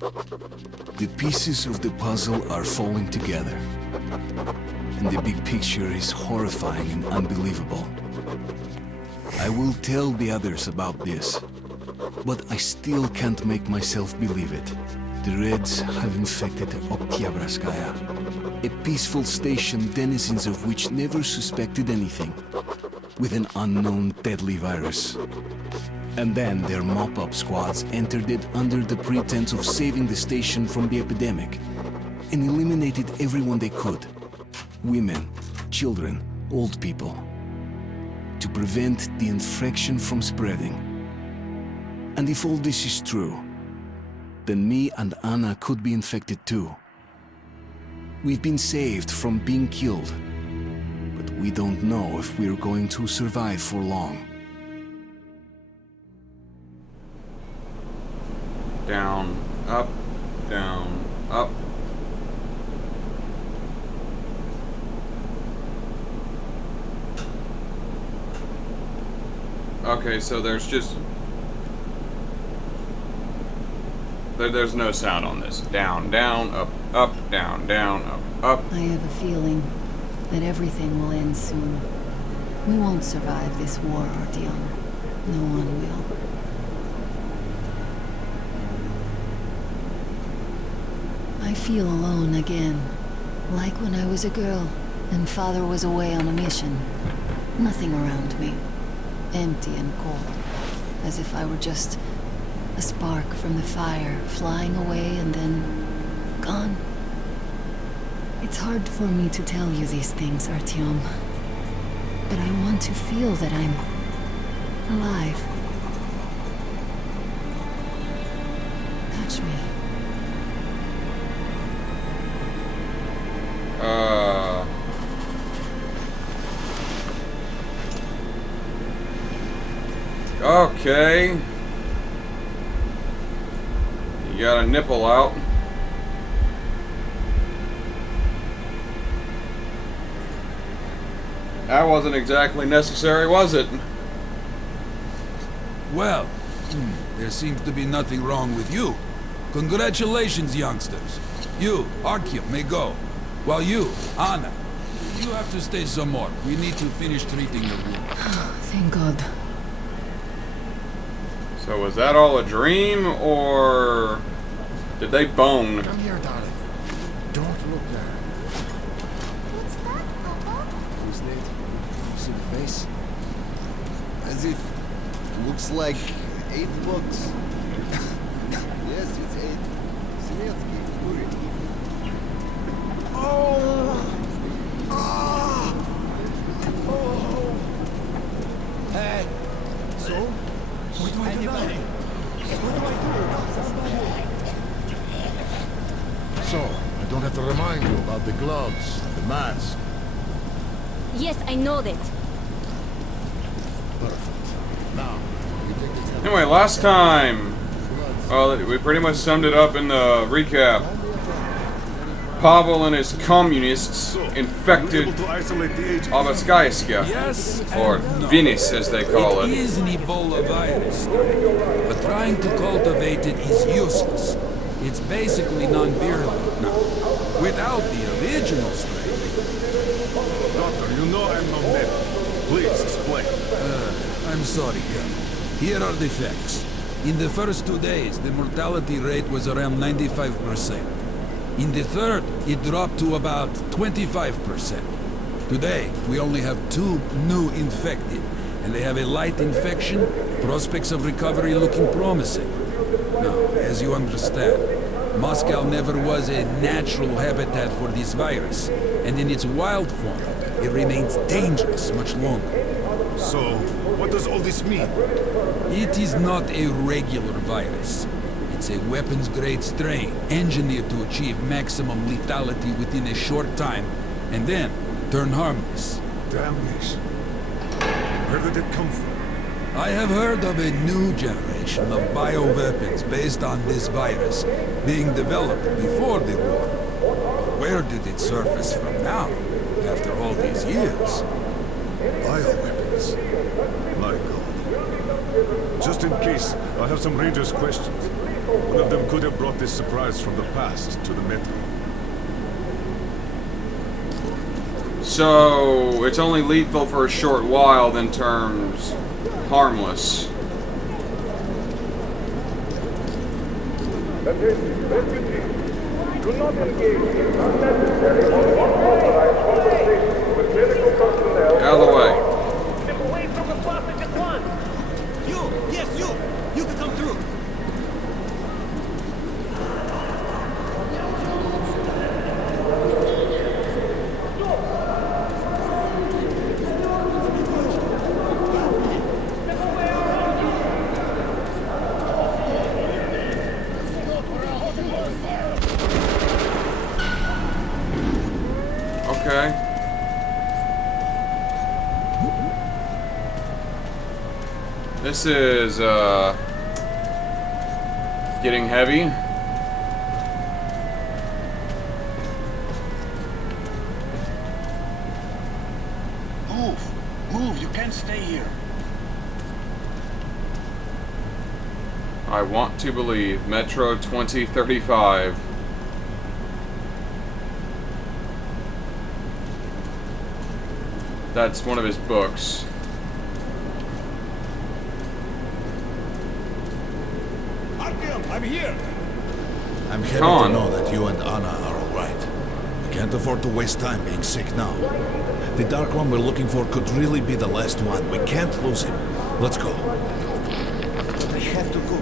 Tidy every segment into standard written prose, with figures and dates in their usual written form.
The pieces of the puzzle are falling together, and the big picture is horrifying and unbelievable. I will tell the others about this, but I still can't make myself believe it. The Reds have infected Oktyabrskaya, a peaceful station denizens of which never suspected anything, with an unknown deadly virus. And then their mop-up squads entered it under the pretense of saving the station from the epidemic, and eliminated everyone they could. Women, children, old people. To prevent the infection from spreading. And if all this is true, then me and Anna could be infected too. We've been saved from being killed, but we don't know if we're going to survive for long. Down, up, down, up. Okay, so there's just... There's no sound on this. Down, down, up, up, down, down, up, up. I have a feeling that everything will end soon. We won't survive this war, Artyom. No one will. I feel alone again. Like when I was a girl, and Father was away on a mission. Nothing around me. Empty and cold. As if I were just a spark from the fire, flying away and then gone. It's hard for me to tell you these things, Artyom. But I want to feel that I'm alive. Touch me. Okay. You got a nipple out. That wasn't exactly necessary, was it? Well, there seems to be nothing wrong with you. Congratulations, youngsters. You, Artyom, may go. While you, Anna, you have to stay some more. We need to finish treating your wound. Thank God. So was that all a dream, or did they bone? Come here, darling. Don't look there. What's that, Papa? Who's Nate? You see the face? As if it looks like 8 books. Yes, it's 8. Sovietsky. Oh! Ah! Oh! Hey! So? What do I do now? What do I do? So, I don't have to remind you about the gloves, the mask. Yes, I know that. Perfect. Now, you take this. Anyway, last time, well, we pretty much summed it up in the recap. Pavel and his communists infected Ovatskaya, Yes, or and no. Venice as they call It it. is an Ebola virus strain, but trying to cultivate it is useless. It's basically non-virulent now, without the original strain. Doctor, you know I'm no medic. Please explain. I'm sorry, Colonel. Here are the facts. In the first 2 days, the mortality rate was around 95%. In the third, it dropped to about 25%. Today, we only have 2 new infected, and they have a light infection, prospects of recovery looking promising. Now, as you understand, Moscow never was a natural habitat for this virus, and in its wild form, it remains dangerous much longer. So, what does all this mean? It is not a regular virus. It's a weapons-grade strain, engineered to achieve maximum lethality within a short time, and then turn harmless. Damn this. Where did it come from? I have heard of a new generation of bioweapons based on this virus being developed before the war. But where did it surface from now, after all these years? Bioweapons. My God. Just in case, I have some Rangers questions. One of them could have brought this surprise from the past to the metro. So, it's only lethal for a short while, then turns harmless. Do not engage in unnecessary or unauthorized conversations with medical personnel. Out of the way. Step away from the passage at once. You can come through. Okay. This is, getting heavy. Move, you can't stay here. I want to believe. Metro 2035. That's one of his books. I'm here. I'm happy Kahn. to know that you and Anna are all right. We can't afford to waste time being sick now. The Dark One we're looking for could really be the last one. We can't lose him. Let's go. I have to go.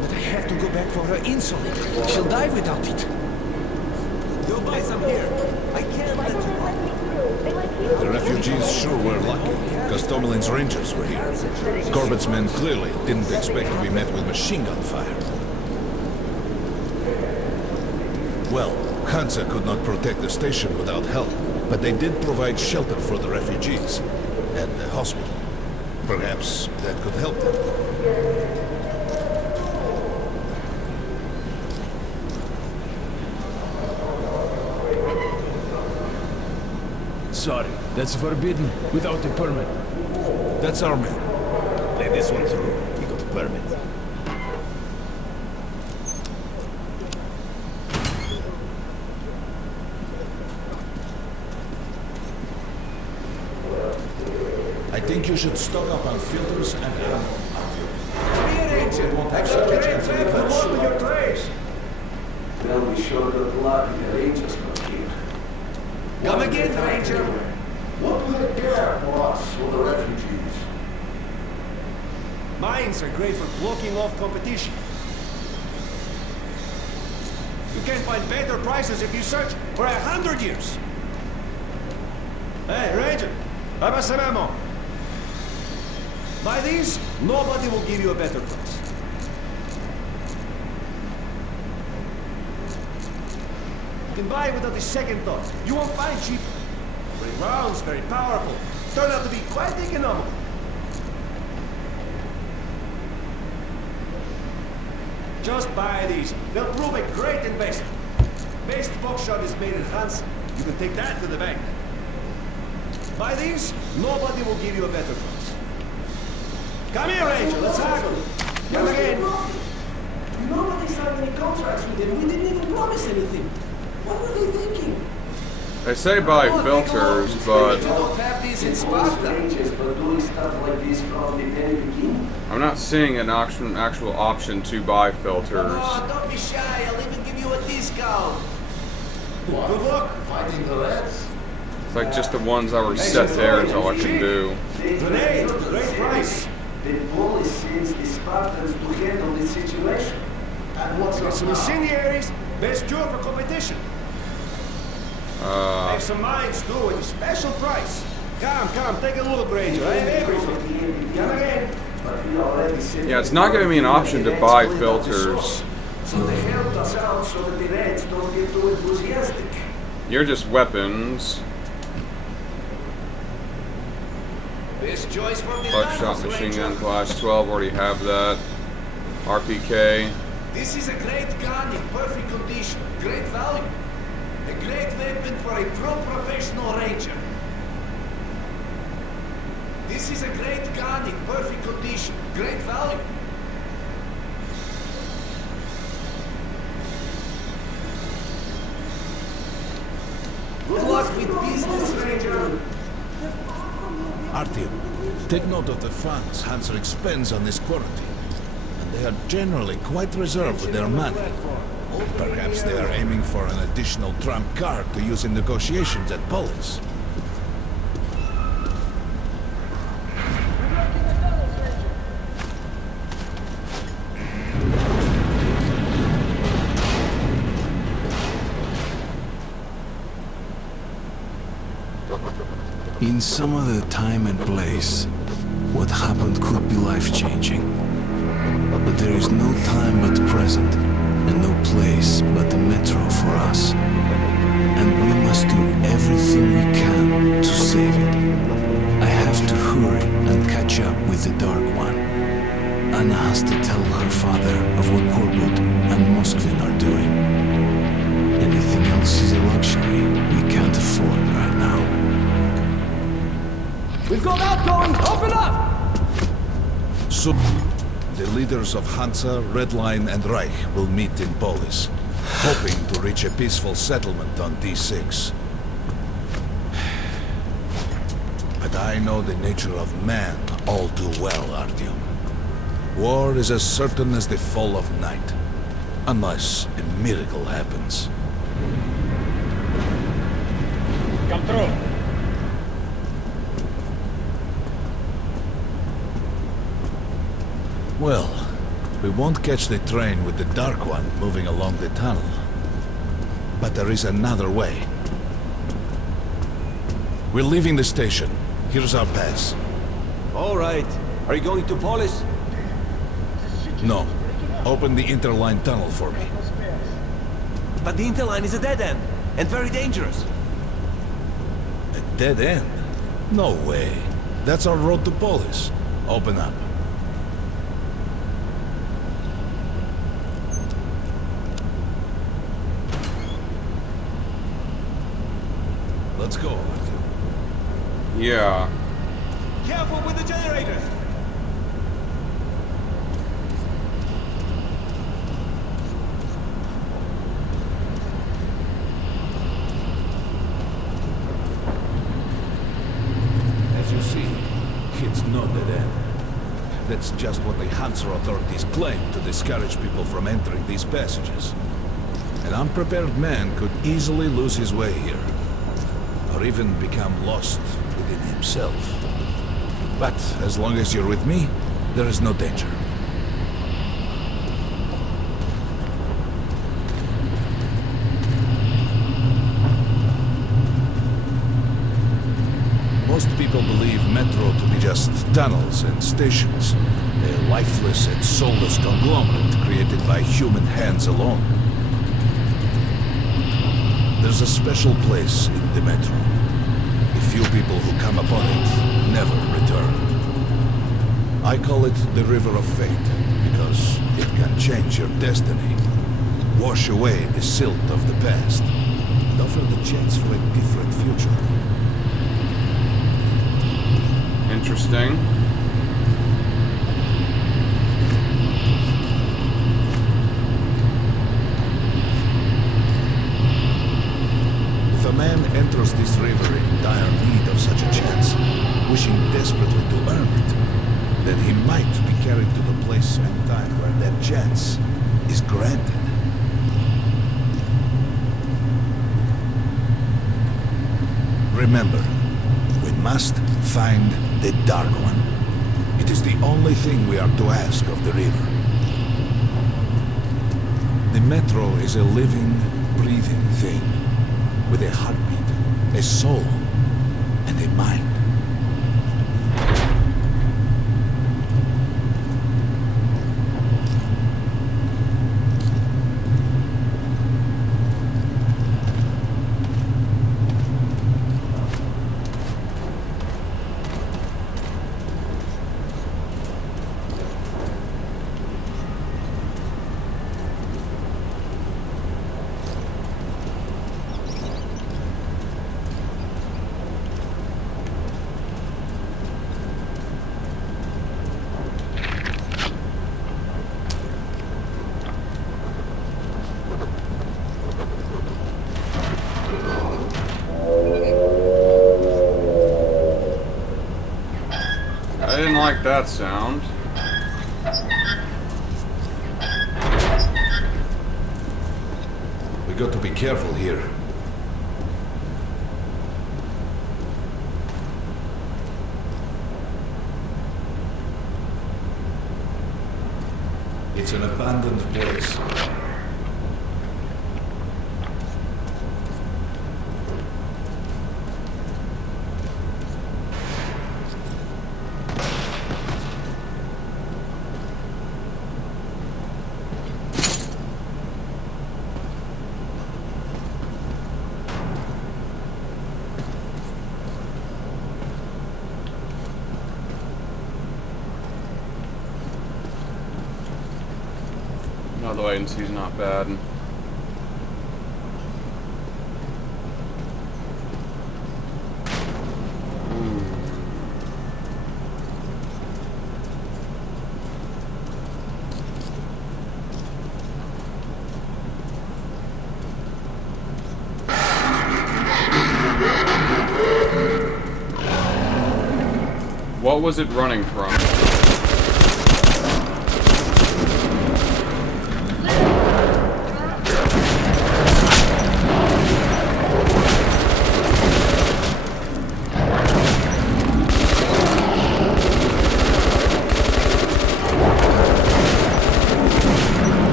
But I have to go back for her insulin. She'll die without it. Go buy some here. I can't let you go. The refugees sure were lucky. Costomlin's rangers were here. Corbett's men clearly didn't expect to be met with machine gun fire. Well, Hansa could not protect the station without help, but they did provide shelter for the refugees and the hospital. Perhaps that could help them. Sorry, that's forbidden without a permit. That's our man. Let this one through. He got a permit. I think you should stock up on filters and ammo. Be an agent. Won't have such chance of the your trace. Well, we sure got lucky the Rangers got here. Come again, Ranger. What do they care for us or the refugees? Mines are great for blocking off competition. You can find better prices if you search for 100 years. Hey, Ranger, have us some ammo. Buy these, nobody will give you a better price. You can buy it without a second thought. You won't find cheaper. Great rounds, very powerful. Turn out to be quite economical. Just buy these. They'll prove a great investment. Best buckshot is made in Hansa. You can take that to the bank. Buy these, nobody will give you a better price. Come here, Ranger, let's haggle. Come again. Nobody signed any contracts with them. We didn't even promise anything. What were they thinking? They say buy filters, but We don't have these in Sparta. Rangers, but doing stuff like this from the very beginning. I'm not seeing an actual option to buy filters. Oh, don't be shy. I'll even give you a discount. What? Good luck. Fighting the Reds? It's like just the ones that were set there is all I can do. Grenade, great price. The policy sends the Spartans to handle the situation. And what's Get up some now? incendiaries, best cure for competition. I have some mines too at a special price. Come, take a look, Ranger. I have everything. Come again. But we already said Yeah, it's not giving me an option to buy filters. So they helped us out so that the Reds don't get too enthusiastic. You're just weapons. Best choice from the Buckshot, Lanos, machine Ranger. gun, class 12, already have that. RPK. This is a great gun in perfect condition. Great value. A great weapon for a true professional ranger. This is a great gun in perfect condition. Great value. with business, stranger. Artyom, take note of the funds Hanser expends on this quarantine. And they are generally quite reserved with their money. Perhaps they are aiming for an additional trump card to use in negotiations at Polis. In some other time and place, what happened could be life-changing. But there is no time but present, and no place but the metro for us. And we must do everything we can to save it. I have to hurry and catch up with the Dark One. Anna has to tell her father of what Korbut and Moskvin are doing. Anything else is a luxury we can't afford right now. We've got outgoing! Open up! Soon, the leaders of Hansa, Red Line, and Reich will meet in Polis, hoping to reach a peaceful settlement on D6. But I know the nature of man all too well, Artyom. War is as certain as the fall of night, unless a miracle happens. Come through. Well, we won't catch the train with the Dark One moving along the tunnel. But there is another way. We're leaving the station. Here's our pass. All right. Are you going to Polis? No. Open the interline tunnel for me. But the interline is a dead end, and very dangerous. A dead end? No way. That's our road to Polis. Open up. Let's go. Yeah. Careful with the generator! As you see, it's not dead end. That's just what the Hansa authorities claim to discourage people from entering these passages. An unprepared man could easily lose his way here, or even become lost within himself. But as long as you're with me, there is no danger. Most people believe metro to be just tunnels and stations, a lifeless and soulless conglomerate created by human hands alone. There's a special place in the metro. The few people who come upon it never return. I call it the River of Fate, because it can change your destiny, wash away the silt of the past, and offer the chance for a different future. Interesting. If a man enters this river in dire need of such a chance, wishing desperately to earn it, then he might be carried to the place and time where that chance is granted. Remember, we must find the Dark One. It is the only thing we are to ask of the river. The metro is a living, breathing thing, with a heartbeat, a soul, and a mind. I didn't like that sound. We got to be careful here. It's an abandoned place. No, the latency's not bad. What was it running from?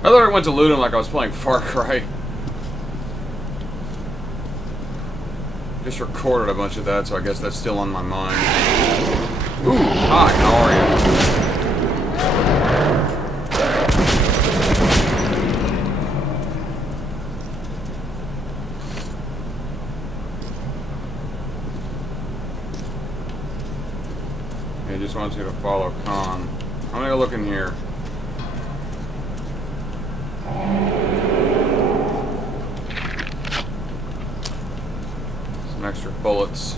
I thought I went to loot him like I was playing Far Cry. Just recorded a bunch of that, so I guess that's still on my mind. Ooh, hi, how are you? He just wants you to follow Kahn. I'm gonna go look in here. Some extra bullets.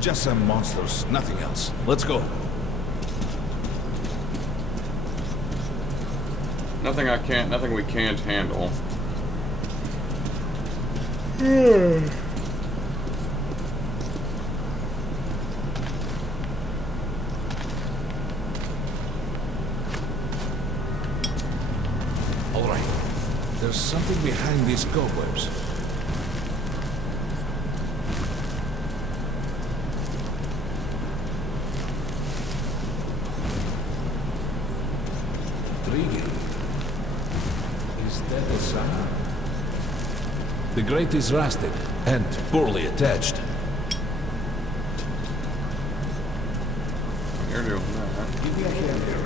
Just some monsters, nothing else. Let's go. Nothing we can't handle. All right. There's something behind these cobwebs. Intriguing. Is that a sign? The grate is rusted and poorly attached. You're doing that. Give me a hand here.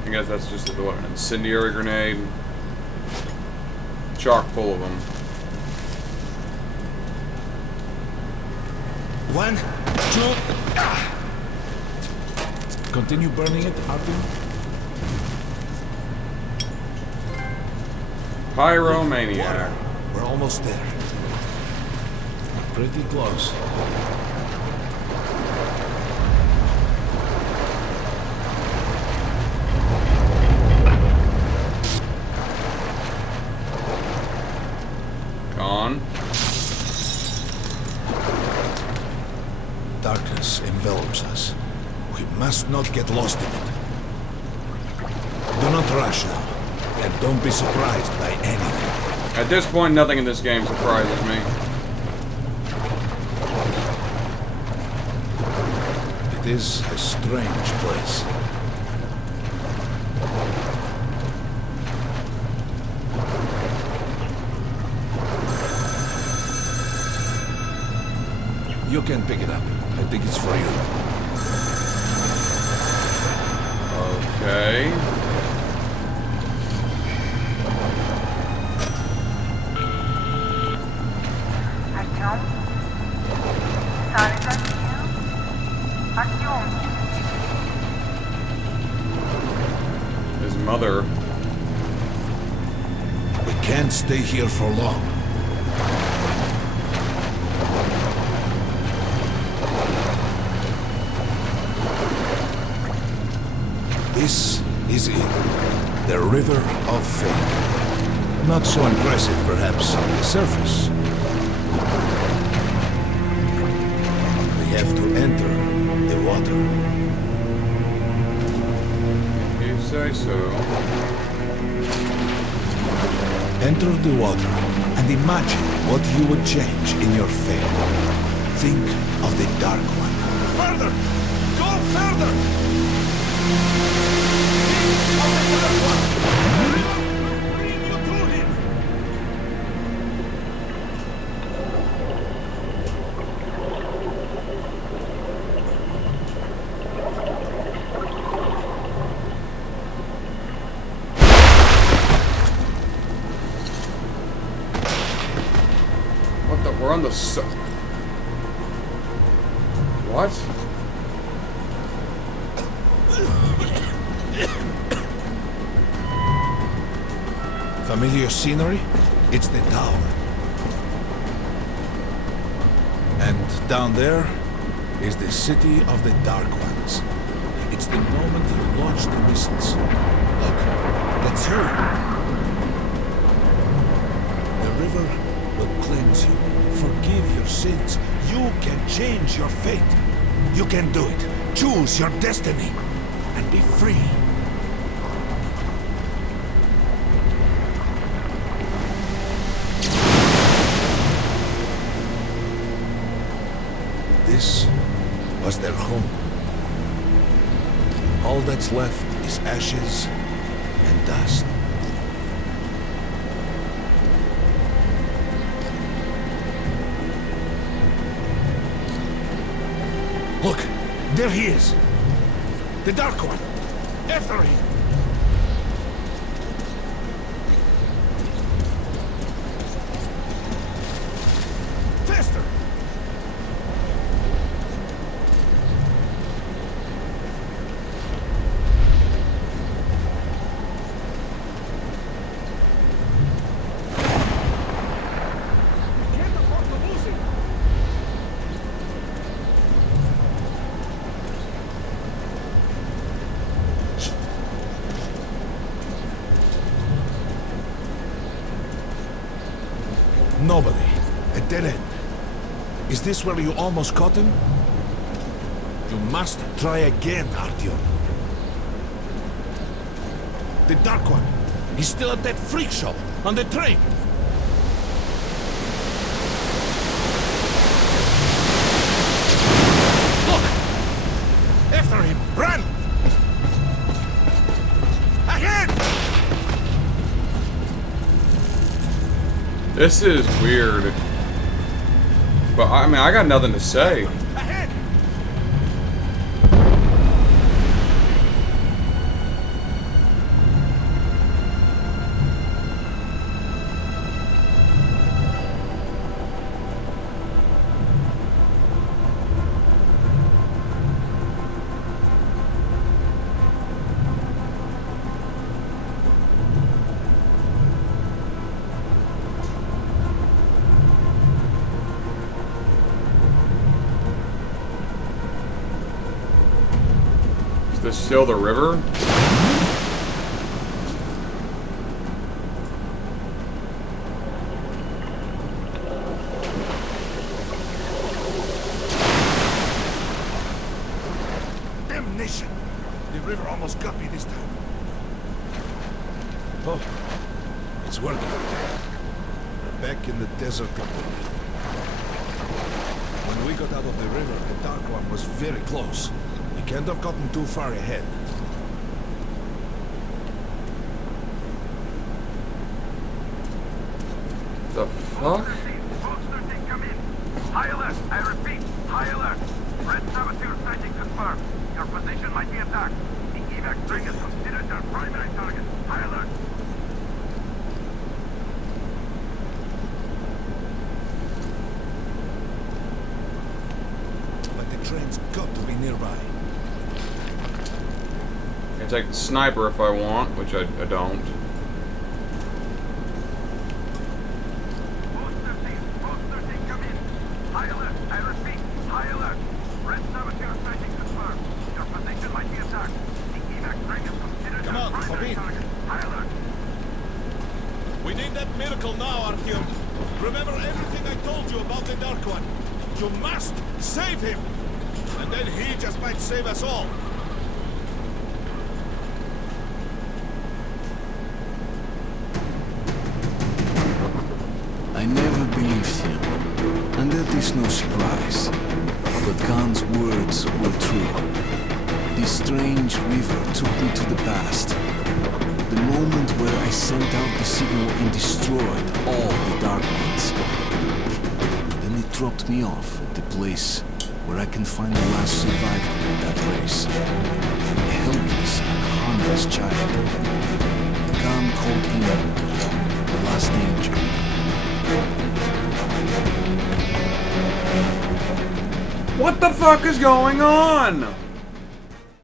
I guess that's just what, an incendiary grenade. Chock full of them. 1, 2. Continue burning it, Artyom. Pyromaniac. We're almost there. Pretty close. Kahn. Darkness envelops us. We must not get lost in it. Do not rush now, and don't be surprised by anything. At this point, nothing in this game surprises me. It is a strange place. You can pick it up. I think it's for you. Okay. Artyom, His mother. We can't stay here for long. This is it. The River of Fate. Not so impressive, perhaps, on the surface. We have to enter the water. You say so. Enter the water and imagine what you would change in your fate. Think of the Dark One. Further! Go further! Think of the Dark One! Bring you to him! What the? We're on the what? Familiar scenery? It's the tower. And down there is the city of the Dark Ones. It's the moment you launch the missiles. Look, that's her. The river will cleanse you, forgive your sins. You can change your fate. You can do it. Choose your destiny and be free. This was their home. All that's left is ashes and dust. Look, there he is. The Dark One. After him. Faster! Nobody. A dead end. Is this where you almost caught him? You must try again, Artyom. The Dark One. He's still at that freak show on the train. Look! After him! Run! Ahead! This is weird. But I mean, I got nothing to say. Ahead! Is this still the river? Damnation! The river almost got me this time. Oh, it's working. We're back in the desert of the river. When we got out of the river, the Dark One was very close. We can't have gotten too far ahead. The fuck? High alert! I repeat, high alert! Red saboteur sighting confirmed. Your position might be attacked. The evac train is considered their primary target. High alert! train's got to be nearby. I can take the sniper if I want, which I don't. Post 13, come in. High alert, I repeat, high alert. Red saboteur sighting confirmed. Your position might be attacked. The evac train is considered Come on, a primary Fabin. target. High alert. We need that miracle now, Artyom. Remember everything I told you about the Dark One. You must save him. And then he just might save us all. I never believed him, and that is no surprise. But Kahn's words were true. This strange river took me to the past. The moment where I sent out the signal and destroyed all the Dark Ones. Then it dropped me off at the place where I can find the last survivor of that race. A helpless and harmless child. Kahn called him the last angel. What the fuck is going on?